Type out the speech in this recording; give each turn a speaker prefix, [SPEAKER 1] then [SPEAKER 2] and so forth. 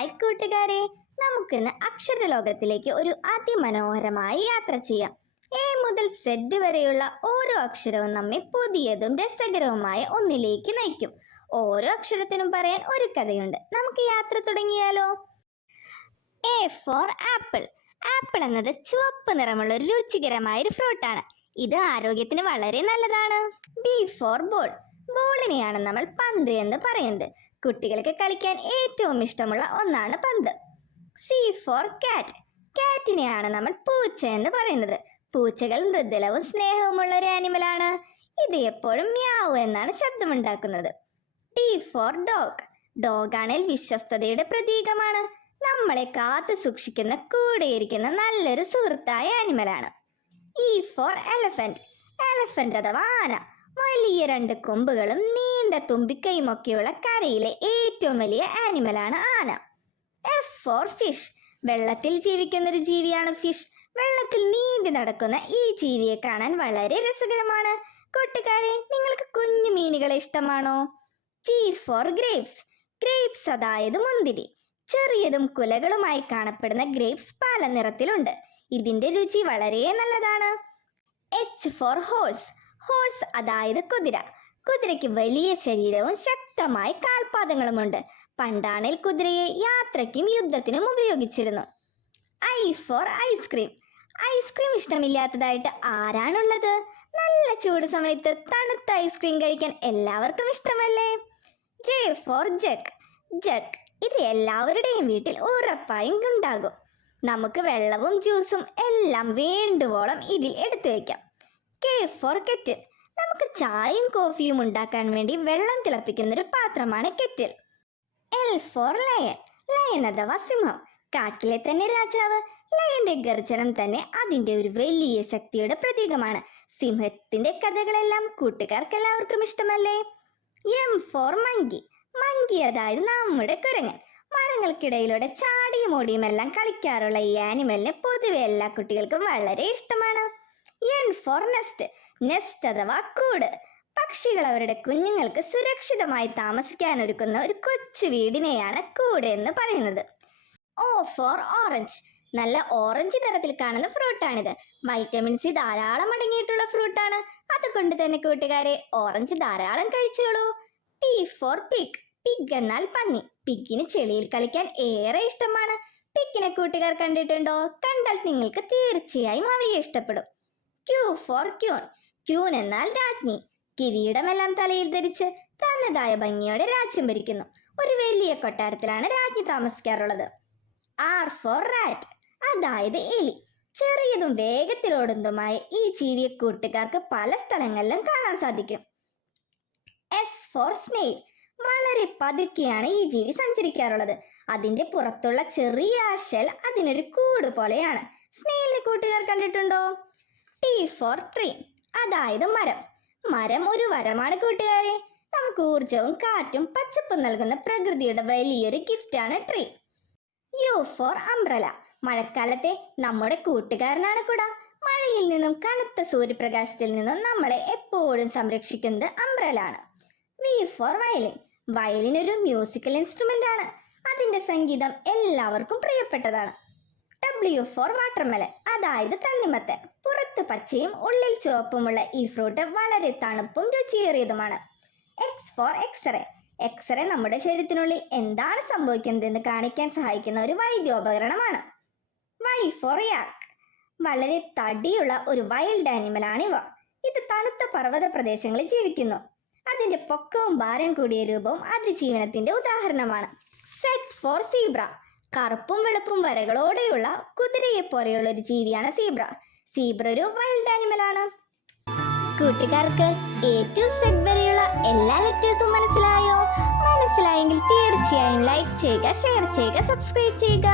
[SPEAKER 1] കൂട്ടുകാരെ. നമുക്കിന്ന് അക്ഷരലോകത്തിലേക്ക് ഒരു അതിമനോഹരമായ യാത്ര ചെയ്യാം. എ മുതൽ സെഡ് വരെയുള്ള ഓരോ അക്ഷരവും നമ്മെ പുതിയതും രസകരവുമായ ഒന്നിലേക്ക് നയിക്കും. ഓരോ അക്ഷരത്തിനും പറയാൻ ഒരു കഥയുണ്ട്. നമുക്ക് യാത്ര തുടങ്ങിയാലോ? A four apple. ആപ്പിൾ എന്നത് ചുവപ്പ് നിറമുള്ള ഒരു രുചികരമായ ഒരു ഫ്രൂട്ടാണ്. ഇത് ആരോഗ്യത്തിന് വളരെ നല്ലതാണ്. B four ball. ബോളിനെയാണ് നമ്മൾ പന്ത് എന്ന് പറയുന്നത്. കുട്ടികൾക്ക് കളിക്കാൻ ഏറ്റവും ഇഷ്ടമുള്ള ഒന്നാണ് പന്ത്. സി ഫോർ കാറ്റ് കാറ്റിനെയാണ് നമ്മൾ പൂച്ച എന്ന് പറയുന്നത്. പൂച്ചകൾ മൃദുലവും സ്നേഹവുമുള്ള ഒരു ആനിമലാണ് ഇത് എപ്പോഴും മ്യാവ് എന്നാണ് ശബ്ദമുണ്ടാക്കുന്നത്. ടി ഫോർ ഡോഗ് ഡോഗ് ആണെങ്കിൽ വിശ്വസ്തതയുടെ പ്രതീകമാണ്. നമ്മളെ കാത്തു സൂക്ഷിക്കുന്ന കൂടെയിരിക്കുന്ന നല്ലൊരു സുഹൃത്തായ ആനിമലാണ് ഇ ഫോർ എലഫന്റ് എലഫന്റ് അഥവാ ആന. വലിയ രണ്ട് കൊമ്പുകളും നീണ്ട തുമ്പിക്കൈയുമൊക്കെയുള്ള കരയിലെ ഏറ്റവും വലിയ ആനിമലാണ് ആന. എഫ് ഫോർ ഫിഷ് വെള്ളത്തിൽ ജീവിക്കുന്ന ഒരു ജീവിയാണ് ഫിഷ് വെള്ളത്തിൽ നീന്തി നടക്കുന്ന ഈ ജീവിയെ കാണാൻ വളരെ രസകരമാണ്. കൂട്ടുകാരെ നിങ്ങൾക്ക് കുഞ്ഞു മീനുകളെ ഇഷ്ടമാണോ? ജി ഫോർ ഗ്രേപ്സ് ഗ്രേപ്സ് അതായത് മുന്തിരി. ചെറിയതും കുലകളുമായി കാണപ്പെടുന്ന ഗ്രേപ്സ് പാല നിറത്തിലുണ്ട് ഇതിന്റെ രുചി വളരെ നല്ലതാണ്. എച്ച് ഫോർ ഹോഴ്സ് ഹോഴ്സ് അതായത് കുതിര. കുതിരയ്ക്ക് വലിയ ശരീരവും ശക്തമായ കാൽപാദങ്ങളുമുണ്ട്. പണ്ടാണിൽ കുതിരയെ യാത്രയ്ക്കും യുദ്ധത്തിനും ഉപയോഗിച്ചിരുന്നു. I for ice cream ice cream ഇഷ്ടമില്ലാത്തതായിട്ട് ആരാണുള്ളത്? നല്ല ചൂട് സമയത്ത് തണുത്ത ഐസ്ക്രീം കഴിക്കാൻ എല്ലാവർക്കും ഇഷ്ടമല്ലേ? ജെ ഫോർ ജഗ് ജഗ് ഇത് എല്ലാവരുടെയും വീട്ടിൽ ഉറപ്പായും ഉണ്ടാകും. നമുക്ക് വെള്ളവും ജ്യൂസും എല്ലാം വേണ്ടുവോളം ഇതിൽ എടുത്തു വയ്ക്കാം കെ ഫോർ കെറ്റിൽ നമുക്ക് ചായയും കോഫിയും ഉണ്ടാക്കാൻ വേണ്ടി വെള്ളം തിളപ്പിക്കുന്ന ഒരു പാത്രമാണ് kettle L for lion lion അഥവാ സിംഹം. കാട്ടിലെ തന്നെ രാജാവ്. ലയന്റെ ഗർജനം തന്നെ അതിന്റെ ഒരു വലിയ ശക്തിയുടെ പ്രതീകമാണ്. സിംഹത്തിന്റെ കഥകളെല്ലാം കൂട്ടുകാർക്ക് എല്ലാവർക്കും ഇഷ്ടമല്ലേ? എം ഫോർ മങ്കി മങ്കി അതായത് നമ്മുടെ കുരങ്ങൻ. മരങ്ങൾക്കിടയിലൂടെ ചാടിയും ഓടിയും എല്ലാം കളിക്കാറുള്ള ഈ ആനിമലിനെ പൊതുവെ എല്ലാ കുട്ടികൾക്കും വളരെ ഇഷ്ടമാണ്. ഫോർ നെസ്റ്റ് നെസ്റ്റ് അഥവാ കൂട്. പക്ഷികൾ അവരുടെ കുഞ്ഞുങ്ങൾക്ക് സുരക്ഷിതമായി താമസിക്കാൻ ഒരുക്കുന്ന ഒരു കൊച്ചു വീടിനെയാണ് കൂട് എന്ന് പറയുന്നത്. ഓ ഫോർ ഓറഞ്ച് നല്ല ഓറഞ്ച് നിറത്തിൽ കാണുന്ന ഫ്രൂട്ടാണിത് വൈറ്റമിൻ സി ധാരാളം അടങ്ങിയിട്ടുള്ള ഫ്രൂട്ടാണ് അതുകൊണ്ട് തന്നെ കൂട്ടുകാരെ ഓറഞ്ച് ധാരാളം കഴിച്ചോളൂ. പി ഫോർ പിഗ് പിഗ് എന്നാൽ പന്നി. പിഗിന് ചെളിയിൽ കളിക്കാൻ ഏറെ ഇഷ്ടമാണ്. പിക്കിനെ കൂട്ടുകാർ കണ്ടിട്ടുണ്ടോ? കണ്ടാൽ നിങ്ങൾക്ക് തീർച്ചയായും അവയെ ഇഷ്ടപ്പെടും. ക്യൂ ഫോർ ക്യൂൺ ക്യൂൺ എന്നാൽ രാജ്ഞി. കിരീടമെല്ലാം തലയിൽ ധരിച്ച് തന്നതായ ഭംഗിയോടെ രാജ്യം ഭരിക്കുന്നു. ഒരു വലിയ കൊട്ടാരത്തിലാണ് രാജ്ഞി താമസിക്കാറുള്ളത്. ആർ ഫോർ റാറ്റ് അതായത് എലി. ചെറിയതും വേഗത്തിലോടുന്നതുമായ ഈ ജീവിയെ കൂട്ടുകാർക്ക് പല സ്ഥലങ്ങളിലും കാണാൻ സാധിക്കും. എസ് ഫോർ സ്നേൽ വളരെ പതുക്കെയാണ് ഈ ജീവി സഞ്ചരിക്കാറുള്ളത്. അതിന്റെ പുറത്തുള്ള ചെറിയ ഷെൽ അതിനൊരു കൂട് പോലെയാണ് സ്നേഹിലെ കൂട്ടുകാർ കണ്ടിട്ടുണ്ടോ? ടി ഫോർ ട്രീ അതായത് മരം. മരം ഒരു വരമാണ് കൂട്ടുകാരെ. നമുക്ക് ഊർജവും കാറ്റും പച്ചപ്പും നൽകുന്ന പ്രകൃതിയുടെ വലിയൊരു ഗിഫ്റ്റാണ് ട്രീ യു ഫോർ അംബ്രല മഴക്കാലത്തെ നമ്മുടെ കൂട്ടുകാരനാണ് കൂട. മഴയിൽ നിന്നും കനത്ത സൂര്യപ്രകാശത്തിൽ നിന്നും നമ്മളെ എപ്പോഴും സംരക്ഷിക്കുന്നത് അംബ്രലാണ് വി ഫോർ വയലിൻ വയലിൻ ഒരു മ്യൂസിക്കൽ ഇൻസ്ട്രുമെന്റ് ആണ്. അതിന്റെ സംഗീതം എല്ലാവർക്കും പ്രിയപ്പെട്ടതാണ്. ഡബ്ല്യു ഫോർ വാട്ടർമെലൻ അതായത് തണ്ണിമത്തൻ. പുറത്ത് പച്ചയും ഉള്ളിൽ ചുവപ്പുമുള്ള ഈ ഫ്രൂട്ട് വളരെ തണുപ്പും രുചിയേറിയതുമാണ്. X for X ray X ray നമ്മുടെ ശരീരത്തിനുള്ളിൽ എന്താണ് സംഭവിക്കുന്നതെന്ന് കാണിക്കാൻ സഹായിക്കുന്ന ഒരു വൈദ്യോപകരണമാണ്. വൈ ഫോർ യാക്ക് വളരെ തടിയുള്ള ഒരു വൈൽഡ് ആനിമലാണ് ഇവ. ഇത് തണുത്ത പർവത പ്രദേശങ്ങളിൽ ജീവിക്കുന്നു. അതിന്റെ പൊക്കവും ഭാരം കൂടിയ രൂപവും അതിജീവനത്തിന്റെ ഉദാഹരണമാണ്. സെറ്റ് ഫോർ സീബ്ര കറുപ്പും വെളുപ്പും വരകളോടെയുള്ള കുതിരയെ പോലെയുള്ള ഒരു ജീവിയാണ് സീബ്ര. സീബ്ര ഒരു വൈൽഡ് ആനിമലാണ് കൂട്ടുകാർക്ക് ഏറ്റവും സെറ്റ് വരെയുള്ള എല്ലാ ലെറ്റേഴ്സും മനസ്സിലായോ? മനസ്സിലായെങ്കിൽ തീർച്ചയായും ലൈക്ക് ചെയ്യുക ഷെയർ ചെയ്യുക സബ്സ്ക്രൈബ് ചെയ്യുക.